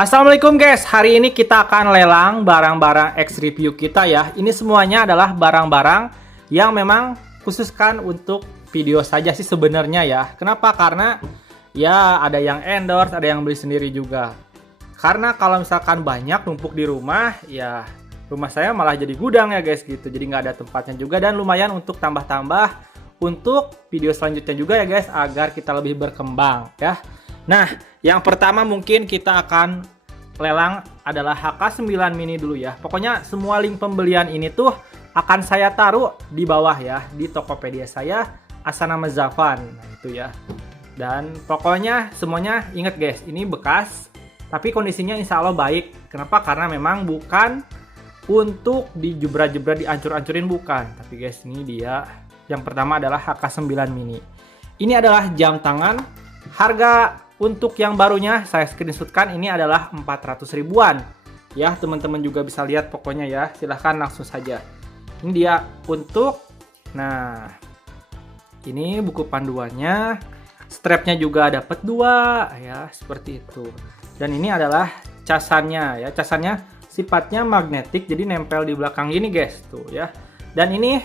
Assalamualaikum guys, hari ini kita akan lelang barang-barang X review kita ya. Ini semuanya adalah barang-barang yang memang khususkan untuk video saja sih sebenarnya ya. Kenapa? Karena ya ada yang endorse, ada yang beli sendiri juga. Karena kalau misalkan banyak numpuk di rumah, ya rumah saya malah jadi gudang ya guys gitu. Jadi nggak ada tempatnya juga dan lumayan untuk tambah-tambah untuk video selanjutnya juga ya guys, agar kita lebih berkembang ya. Nah, yang pertama mungkin kita akan lelang adalah HK9 mini dulu ya. Pokoknya semua link pembelian ini tuh akan saya taruh di bawah ya, di Tokopedia saya, Asana Mazavan. Nah, itu ya. Dan pokoknya semuanya inget guys, ini bekas, tapi kondisinya insya Allah baik. Kenapa? Karena memang bukan untuk dijebra-jebra, dihancur-hancurin, bukan. Tapi guys, ini dia. Yang pertama adalah HK9 mini. Ini adalah jam tangan. Harga untuk yang barunya saya screenshotkan ini adalah 400 ribuan. Ya, teman-teman juga bisa lihat pokoknya ya. Silahkan langsung saja. Ini dia untuk, nah, ini buku panduannya. Strapnya juga dapat 2 ya, seperti itu. Dan ini adalah casannya ya. Casannya sifatnya magnetik, jadi nempel di belakang ini guys, tuh ya. Dan ini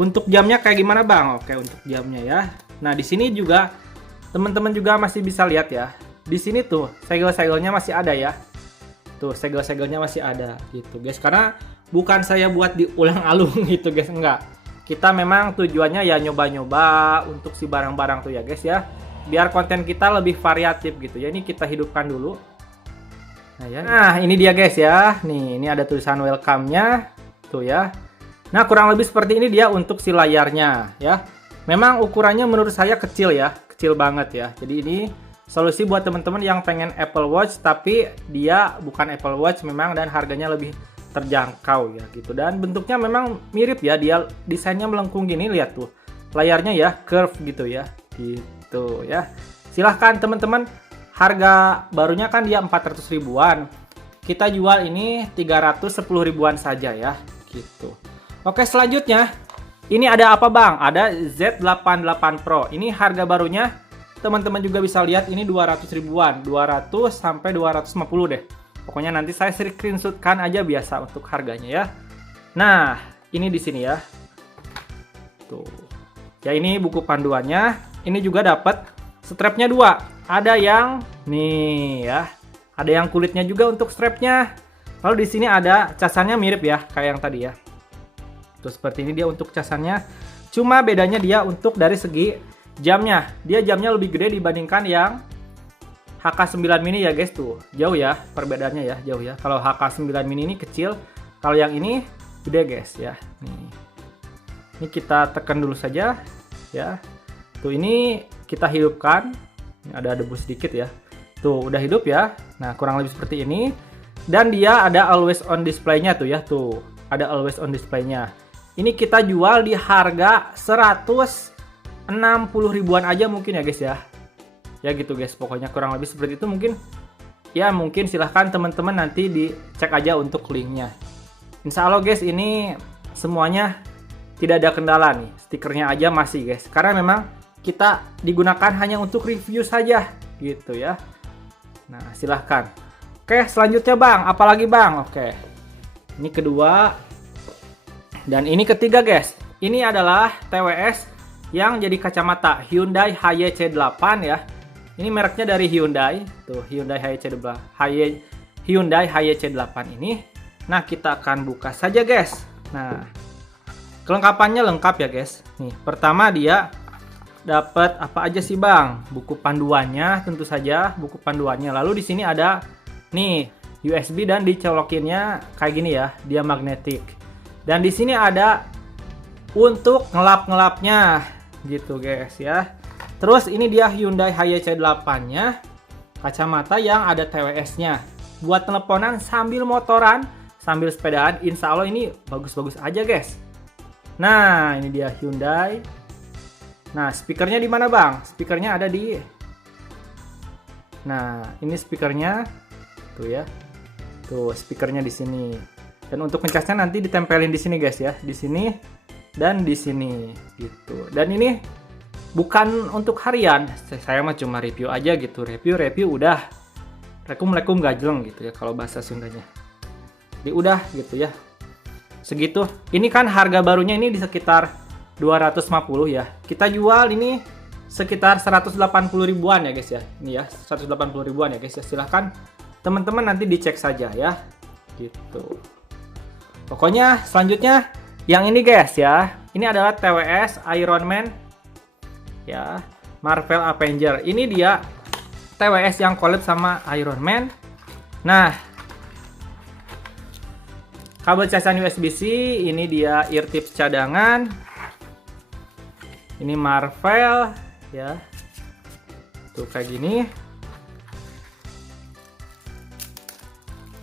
untuk jamnya kayak gimana bang? Oke, untuk jamnya ya. Nah, di sini juga teman-teman juga masih bisa lihat ya. Di sini tuh segel-segelnya masih ada ya. Tuh segel-segelnya masih ada gitu guys. Karena bukan saya buat diulang-alung gitu guys, enggak. Kita memang tujuannya ya nyoba-nyoba untuk si barang-barang tuh ya guys ya. Biar konten kita lebih variatif gitu ya. Ini kita hidupkan dulu. Nah ya. Nah, ini dia guys ya. Nih, ini ada tulisan welcome-nya tuh ya. Nah, kurang lebih seperti ini dia untuk si layarnya ya. Memang ukurannya menurut saya kecil ya, kecil banget ya. Jadi ini solusi buat teman-teman yang pengen Apple Watch tapi dia bukan Apple Watch memang, dan harganya lebih terjangkau ya gitu. Dan bentuknya memang mirip ya, dia desainnya melengkung gini, lihat tuh. Layarnya ya curve gitu ya. Gitu ya. Silahkan teman-teman, harga barunya kan dia 400 ribuan. Kita jual ini 310 ribuan saja ya, gitu. Oke, selanjutnya ini ada apa bang? Ada Z88 Pro. Ini harga barunya teman-teman juga bisa lihat, ini 200 ribuan. 200 sampai 250 deh. Pokoknya nanti saya screenshotkan aja biasa untuk harganya ya. Nah, ini di sini ya. Tuh. Ya, ini buku panduannya. Ini juga dapat strapnya 2. Ada yang nih ya. Ada yang kulitnya juga untuk strapnya. Lalu di sini ada casannya mirip ya kayak yang tadi ya. Tuh, seperti ini dia untuk casannya. Cuma bedanya dia untuk dari segi jamnya. Dia jamnya lebih gede dibandingkan yang HK9 mini ya guys, tuh. Jauh ya perbedaannya ya, jauh ya. Kalau HK9 mini ini kecil, kalau yang ini gede guys ya. Nih. Ini kita tekan dulu saja ya. Tuh, ini kita hidupkan. Ini ada debu sedikit ya. Tuh, udah hidup ya. Nah, kurang lebih seperti ini. Dan dia ada always on display-nya tuh ya, tuh. Ada always on display-nya. Ini kita jual di harga 160 ribuan aja mungkin ya guys ya. Ya gitu guys, pokoknya kurang lebih seperti itu mungkin. Ya mungkin silahkan teman-teman nanti dicek aja untuk linknya. Insya Allah guys, ini semuanya tidak ada kendala nih. Stikernya aja masih guys. Karena memang kita digunakan hanya untuk review saja gitu ya. Nah, silahkan. Oke, selanjutnya bang, apalagi bang? Oke, ini kedua. Dan ini ketiga guys, ini adalah TWS yang jadi kacamata Hyundai HYC8 ya. Ini mereknya dari Hyundai, tuh Hyundai HYC8 ini. Nah, kita akan buka saja guys. Nah, kelengkapannya lengkap ya guys. Nih, pertama dia dapat apa aja sih bang? Buku panduannya tentu saja, buku panduannya. Lalu di sini ada nih USB dan dicolokinnya kayak gini ya, dia magnetik. Dan di sini ada untuk ngelap-ngelapnya gitu guys ya. Terus ini dia Hyundai HYC8-nya, kacamata yang ada TWS-nya. Buat teleponan sambil motoran, sambil sepedaan, insya Allah ini bagus-bagus aja guys. Nah, ini dia Hyundai. Nah, speakernya di mana bang? Speakernya ada di, nah ini speakernya tuh ya. Tuh speakernya di sini. Dan untuk ngecasnya nanti ditempelin di sini guys ya, di sini dan di sini gitu. Dan ini bukan untuk harian, saya mah cuma review aja gitu, review udah rekum gajleng gitu ya kalau bahasa Sundanya. Jadi udah gitu ya. Segitu. Ini kan harga barunya ini di sekitar 250 ya. Kita jual ini sekitar 180 ribuan ya guys ya. Ini ya, 180 ribuan ya guys ya. Silahkan teman-teman nanti dicek saja ya. Gitu. Pokoknya selanjutnya yang ini guys ya. Ini adalah TWS Iron Man ya, Marvel Avenger. Ini dia TWS yang collab sama Iron Man. Nah, kabel casan USB-C, ini dia ear tips cadangan. Ini Marvel ya. Tuh kayak gini.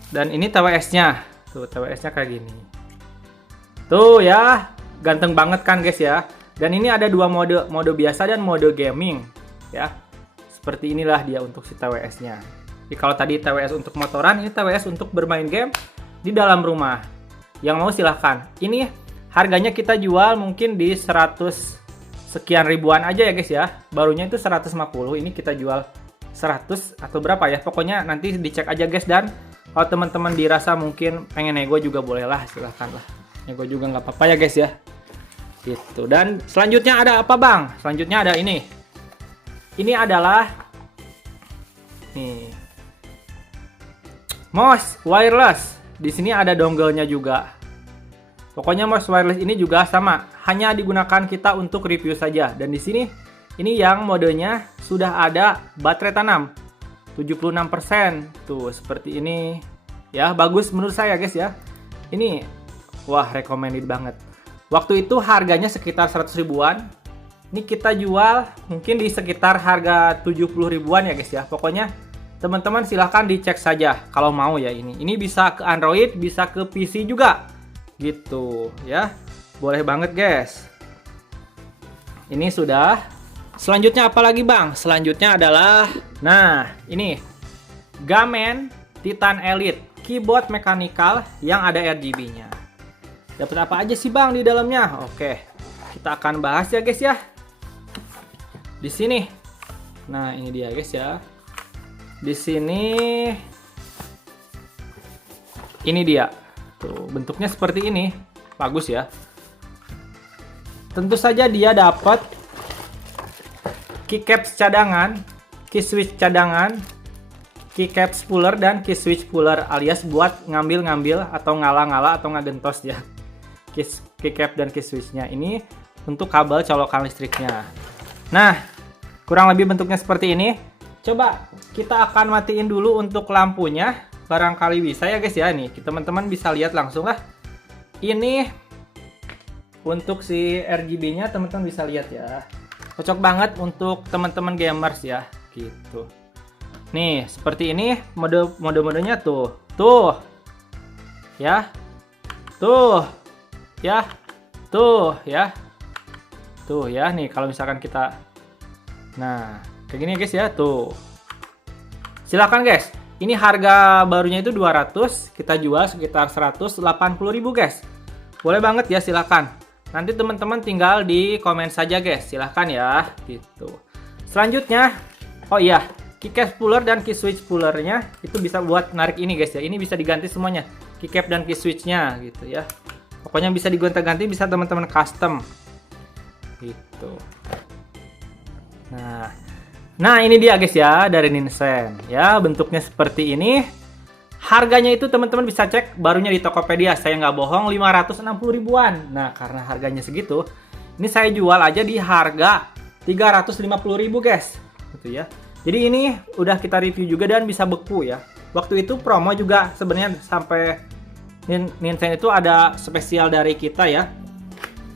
Dan ini TWS-nya. Tuh TWS-nya kayak gini. Tuh ya, ganteng banget kan guys ya. Dan ini ada dua mode biasa dan mode gaming ya. Seperti inilah dia untuk si TWS-nya. Jadi kalau tadi TWS untuk motoran, ini TWS untuk bermain game di dalam rumah. Yang mau silahkan. Ini harganya kita jual mungkin di 100 sekian ribuan aja ya guys ya. Barunya itu 150, ini kita jual 100 atau berapa ya. Pokoknya nanti dicek aja guys. Dan kalau teman-teman dirasa mungkin pengen nego juga bolehlah, silahkan lah. Nego juga nggak apa-apa ya guys ya. Gitu. Dan selanjutnya ada apa bang? Selanjutnya ada ini. Ini adalah nih mouse wireless. Di sini ada dongle-nya juga. Pokoknya mouse wireless ini juga sama, hanya digunakan kita untuk review saja. Dan di sini ini yang modenya sudah ada baterai tanam 76%. Tuh seperti ini. Ya, bagus menurut saya guys ya. Ini wah recommended banget. Waktu itu harganya sekitar 100 ribuan. Ini kita jual mungkin di sekitar harga 70 ribuan ya guys ya. Pokoknya teman-teman silahkan dicek saja kalau mau ya ini. Ini bisa ke Android, bisa ke PC juga. Gitu ya. Boleh banget guys. Ini sudah. Selanjutnya apa lagi bang? Selanjutnya adalah, nah ini Gamen Titan Elite keyboard mechanical yang ada RGB-nya. Dapat apa aja sih bang di dalamnya? Oke, kita akan bahas ya guys ya. Di sini, nah ini dia guys ya. Di sini, ini dia. Tuh bentuknya seperti ini, bagus ya. Tentu saja dia dapat keycaps cadangan, key switch cadangan, keycap spooler dan key switch spooler alias buat ngambil-ngambil atau ngala-ngala atau ngagentos ya. Keycap dan key switchnya ini untuk kabel colokan listriknya. Nah, kurang lebih bentuknya seperti ini. Coba kita akan matiin dulu untuk lampunya. Barangkali bisa ya guys ya. Nih, teman-teman bisa lihat langsung lah. Ini untuk si RGB-nya teman-teman bisa lihat ya. Cocok banget untuk teman-teman gamers ya. Gitu. Nih, seperti ini mode-modenya tuh. Tuh. Ya. Tuh. Ya. Tuh ya. Tuh ya, nih kalau misalkan kita, nah kayak gini guys ya, tuh. Silakan guys. Ini harga barunya itu 200, kita jual sekitar 180.000 guys. Boleh banget ya, silakan. Nanti teman-teman tinggal di komen saja guys, silakan ya, gitu. Selanjutnya, oh iya, keycap spooler dan key switch spoolernya itu bisa buat narik ini guys ya. Ini bisa diganti semuanya, keycap dan key switchnya gitu ya. Pokoknya bisa digonta-ganti, bisa teman-teman custom. Gitu. Nah ini dia guys ya dari Ninsen ya, bentuknya seperti ini. Harganya itu teman-teman bisa cek barunya di Tokopedia, saya nggak bohong 560 ribuan. Nah karena harganya segitu, ini saya jual aja di harga 350.000 guys, gitu ya. Jadi ini udah kita review juga dan bisa beku ya. Waktu itu promo juga sebenarnya sampai Ninsen itu ada spesial dari kita ya.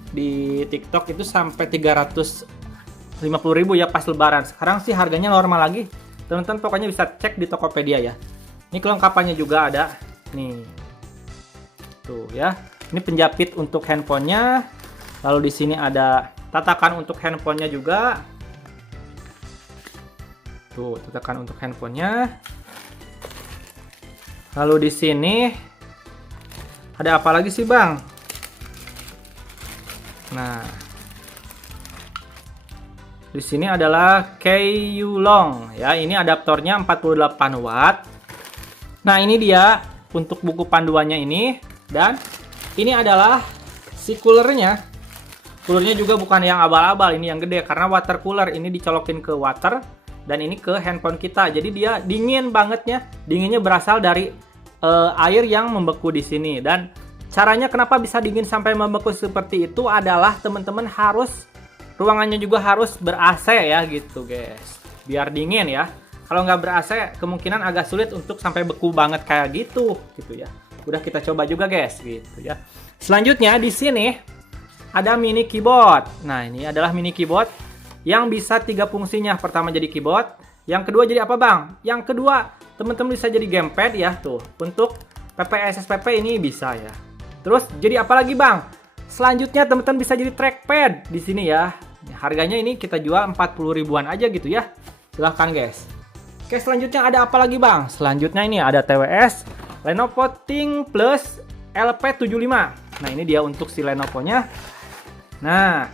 Di TikTok itu sampai 350.000 ya pas lebaran. Sekarang sih harganya normal lagi. Teman-teman pokoknya bisa cek di Tokopedia ya. Ini kelengkapannya juga ada. Nih. Tuh ya. Ini penjapit untuk handphonenya. Lalu di sini ada tatakan untuk handphonenya juga. Tuh, tatakan untuk handphonenya. Lalu di sini ada apa lagi sih, Bang? Nah, di sini adalah Keiyulong ya. Ini adaptornya 48 watt. Nah, ini dia untuk buku panduannya ini. Dan ini adalah si coolernya. Coolernya juga bukan yang abal-abal, ini yang gede. Karena water cooler, ini dicolokin ke water. Dan ini ke handphone kita. Jadi dia dingin bangetnya. Dinginnya berasal dari air yang membeku di sini. Dan caranya kenapa bisa dingin sampai membeku seperti itu adalah teman-teman harus, ruangannya juga harus ber-AC ya gitu guys. Biar dingin ya. Kalau nggak ber-AC kemungkinan agak sulit untuk sampai beku banget kayak gitu ya. Udah kita coba juga guys gitu ya. Selanjutnya di sini ada mini keyboard. Nah, ini adalah mini keyboard yang bisa 3 fungsinya. Pertama jadi keyboard, yang kedua jadi apa bang? Yang kedua teman-teman bisa jadi gamepad ya tuh. Untuk PPSSPP ini bisa ya. Terus jadi apa lagi bang? Selanjutnya teman-teman bisa jadi trackpad di sini ya. Harganya ini kita jual 40 ribuan aja gitu ya. Silahkan guys. Oke, selanjutnya ada apa lagi bang? Selanjutnya ini ada TWS Lenovo ThinkPlus LP75. Nah, ini dia untuk si Lenovo-nya. Nah,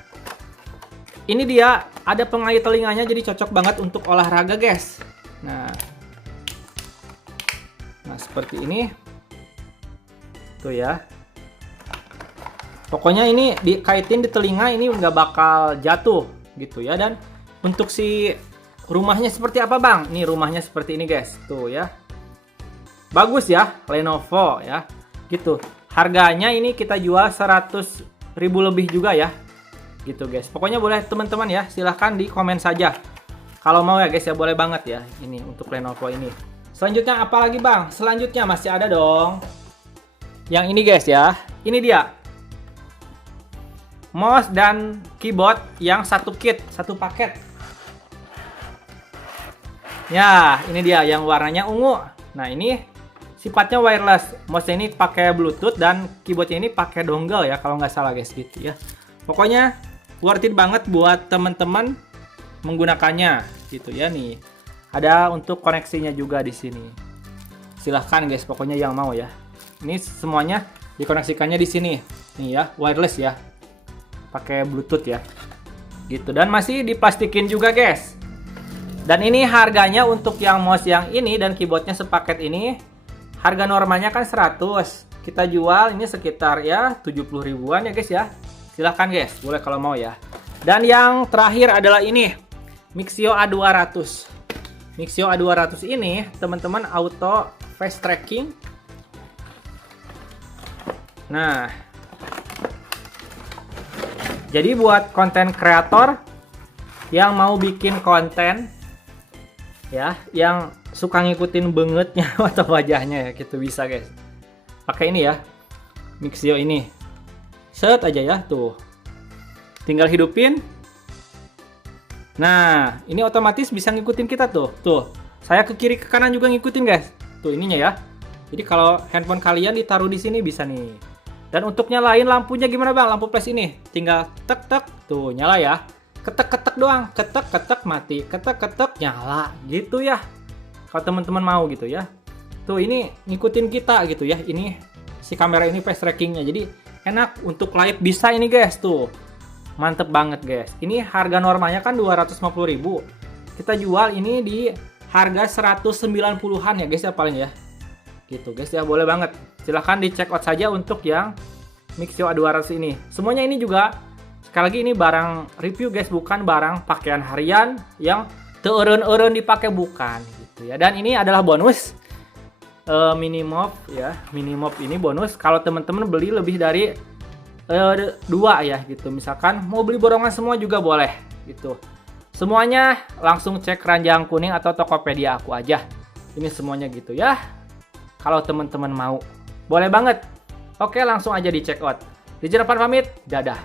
ini dia ada pengait telinganya, jadi cocok banget untuk olahraga guys. Nah seperti ini tuh ya. Pokoknya ini dikaitin di telinga, ini nggak bakal jatuh gitu ya. Dan untuk si rumahnya seperti apa bang? Nih rumahnya seperti ini guys, tuh ya. Bagus ya, Lenovo ya, gitu. Harganya ini kita jual 100 ribu lebih juga ya, gitu guys. Pokoknya boleh teman-teman ya, silahkan di komen saja. Kalau mau ya guys ya, boleh banget ya. Ini untuk Lenovo ini. Selanjutnya apa lagi bang? Selanjutnya masih ada dong. Yang ini guys ya, ini dia. Mouse dan keyboard yang satu kit, satu paket. Ya, ini dia yang warnanya ungu. Nah, ini sifatnya wireless. Mouse ini pakai Bluetooth dan keyboardnya ini pakai dongle ya, kalau nggak salah guys gitu ya. Pokoknya worth it banget buat teman-teman menggunakannya gitu ya nih. Ada untuk koneksinya juga di sini. Silahkan guys, pokoknya yang mau ya. Ini semuanya dikoneksikannya di sini. Nih ya, wireless ya. Pakai Bluetooth ya. Gitu, dan masih diplastikin juga guys. Dan ini harganya untuk yang mouse yang ini dan keyboardnya sepaket ini, harga normalnya kan 100. Kita jual ini sekitar ya 70 ribuan ya guys ya. Silahkan guys, boleh kalau mau ya. Dan yang terakhir adalah ini, Mixio A200. Mixio A200 ini teman-teman auto face tracking. Nah, jadi buat konten kreator yang mau bikin konten ya, yang suka ngikutin bangetnya atau wajahnya ya, gitu bisa guys. Pakai ini ya, Mixio ini. Set aja ya, tuh. Tinggal hidupin. Nah, ini otomatis bisa ngikutin kita tuh. Tuh, saya ke kiri ke kanan juga ngikutin guys. Tuh ininya ya. Jadi kalau handphone kalian ditaruh di sini bisa nih. Dan untuk nyalain lampunya gimana bang? Lampu flash ini tinggal tek tek, tuh nyala ya. Ketek ketek doang, ketek ketek mati, ketek ketek nyala gitu ya. Kalau teman-teman mau gitu ya. Tuh ini ngikutin kita gitu ya. Ini si kamera ini face trackingnya, jadi enak untuk live bisa ini guys tuh. Mantep banget guys. Ini harga normalnya kan 250.000. Kita jual ini di harga 190-an ya guys ya paling ya. Gitu guys ya, boleh banget. Silahkan di check out saja untuk yang Mixio A200 ini. Semuanya ini juga sekali lagi ini barang review guys, bukan barang pakaian harian yang teureun-eureun dipakai, bukan gitu ya. Dan ini adalah bonus Minimop ya. Minimop ini bonus kalau teman-teman beli lebih dari 2 ya gitu. Misalkan mau beli borongan semua juga boleh gitu. Semuanya langsung cek Ranjang Kuning atau Tokopedia aku aja. Ini semuanya gitu ya. Kalau teman-teman mau, boleh banget. Oke, langsung aja di check out. Di Jerepan pamit, dadah.